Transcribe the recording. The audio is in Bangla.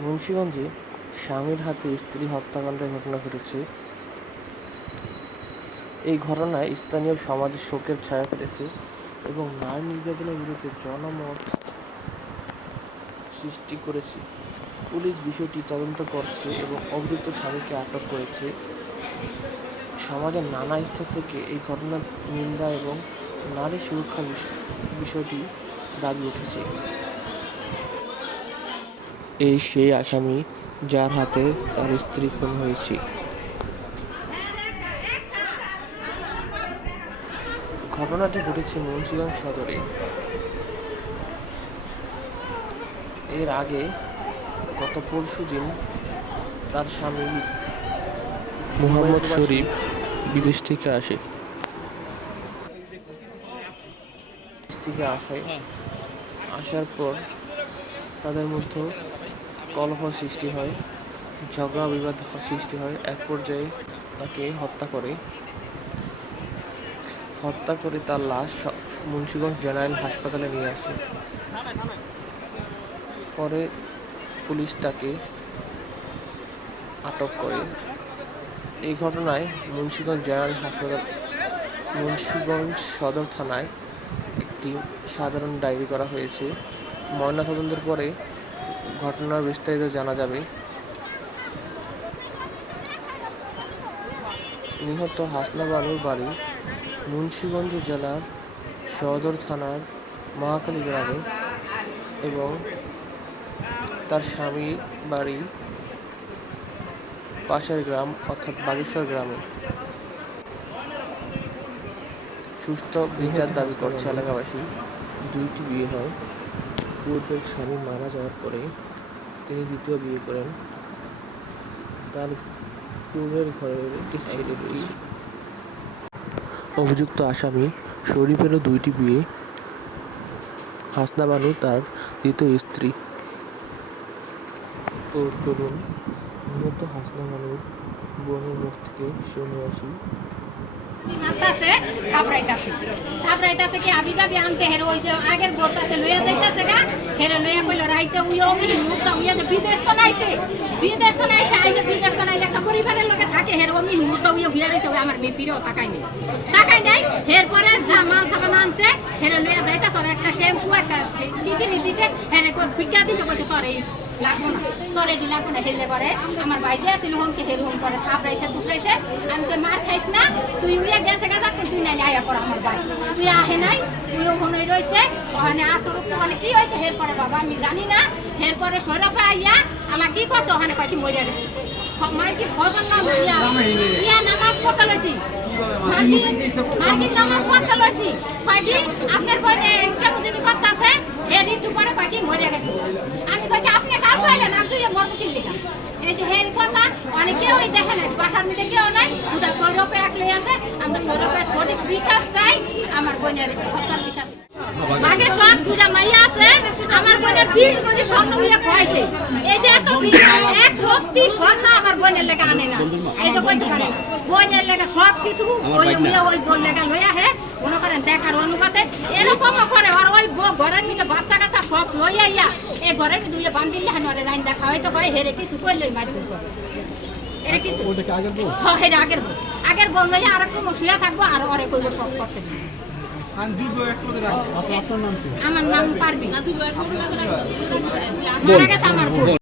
মুন্সিগঞ্জে স্বামীর হাতে স্ত্রী হত্যাকাণ্ডের ঘটনা ঘটেছে। এই ঘটনায় স্থানীয় সমাজে শোকের ছায়া ফেলেছে এবং নারী নির্যাতনের বিরুদ্ধে জনমত সৃষ্টি করেছে। পুলিশ বিষয়টি তদন্ত করছে এবং অভিযুক্ত স্বামীকে আটক করেছে। সমাজের নানা স্তর থেকে এই ঘটনার নিন্দা এবং নারী সুরক্ষা বিষয়- বিষয়টি দাবি উঠেছে। এই সেই আসামি যার হাতে তার স্ত্রী খুন হয়েছে। ঘটনাটি ঘটেছে মুন্সিগঞ্জ সদরে। এর আগে গত পরশু দিন তার স্বামী মোহাম্মদ শরীফ বিদেশ থেকে আসে। থেকে আসায় আসার পর তাদের মধ্যে কলহ সৃষ্টি হয়, ঝগড়া বিবাদ সৃষ্টি হয়, এক পর্যায়ে তাকে হত্যা করে। হত্যা করে তার লাশ মুন্সিগঞ্জ জেনারেল হাসপাতালে নিয়ে আসে। পরে পুলিশ তাকে আটক করে। এই ঘটনায় মুন্সিগঞ্জ জেনারেল হাসপাতাল, মুন্সিগঞ্জ সদর থানায় একটি সাধারণ ডায়েরি করা হয়েছে। ময়নাতদন্তের পরে ঘটনার বিস্তারিত জানা যাবে। নিহত হাসনা বানুর বাড়ি মুন্সীগঞ্জ জেলার সদর থানার মহাকালী গ্রামে এবং তার স্বামীর বাড়ি পাশের গ্রাম অর্থাৎ বাগেশ্বর গ্রামে। সুস্থ বিচার দাবি করছে এলাকাবাসী। দুইটি বিয়ে হয়। পূর্বের স্বামী মারা যাওয়ার পরে তিনি দ্বিতীয় বিয়ে করেন। তার পূর্বের ঘরের একটি ছেলে অভিযুক্ত আসামি শরীফেরও দুইটি বিয়ে। হাসনা বানু তার দ্বিতীয় স্ত্রী। তো চলুন, নিহত হাসনা বানুর বোনের মুখ থেকে শুনে আসি। বিদেশ তো নাইছে, বিদেশ তো নাইছে আই একটা থাকে, হের ওমি মুক্তা উইয়া রইছে আমার মেয়ে তাকাই তাকাই নাই। হের পরে যা মাল সাবান আনছে, হেরে লইয়া যাইতাছে একটা শ্যাম্পু একটা দিছে হেরে কই দিছে, কইছে, তোর এই লাগবো না। তোর এটি লাগবো না হেলে করে। আমার ভাই যে আছিল হোমকে হের হোম করে থাপড়াইছে তুপড়াইছে। আমি তো মার খাইছ না? তুই উইয়া গেছে গাজা তুই নাই আয়া পর আমার ভাই। তুই আহে নাই তুইও মনে রয়েছে ওখানে আসর ওখানে কি হয়েছে? হের পরে বাবা আমি জানি না। হের পরে সৈরফে আইয়া আমার কি করছে? ওখানে কয়েছি মরিয়া গেছে। মার কি ভজন নাম ইয়া ইয়া নামাজ পড়তে লইছি। নামাজ পড়তে লইছি? কয়টি আপনার কেমন যদি করতেছে হের একটু পরে কয়টি মরিয়া গেছে আমি কইছি আপনি কার কইলেন আমি তুই মত কিনলি না এই যে হেন কথা অনেকেও এই দেখে নাই বাসার মধ্যে কেউ নাই উদার একলে আছে আমরা সৌরভের সঠিক বিশ্বাস চাই আমার বোনের হত্যার বিশ্বাস আগে সব দুটা মাইয়া আছে আমার বোনের বিশ কোটি স্বর্ণ দিয়ে খাইছে এই যে এত এক ভক্তি স্বর্ণ আমার বোনের লেগে আনে না। এই যে কইতে পারে। বোনের লেগে সব কিছু ওই ওই বোন লেগে লইয়া হে মনে করেন দেখার অনুপাতে এরকমও করে আর ওই ঘরের মধ্যে বাচ্চা কাচ্চা সব লইয়া ইয়া এই ঘরের মধ্যে বান্ধিলে হেন ওরে লাইন দেখা হয়তো কয় হেরে কিছু কইলই মারধর করে এরা কিছু হ্যাঁ আগের বউ। আগের বউ লইয়া আর একটু শুয়ে থাকব আর ওরে কইব সব করতে আমার নাম পারবি। আমার।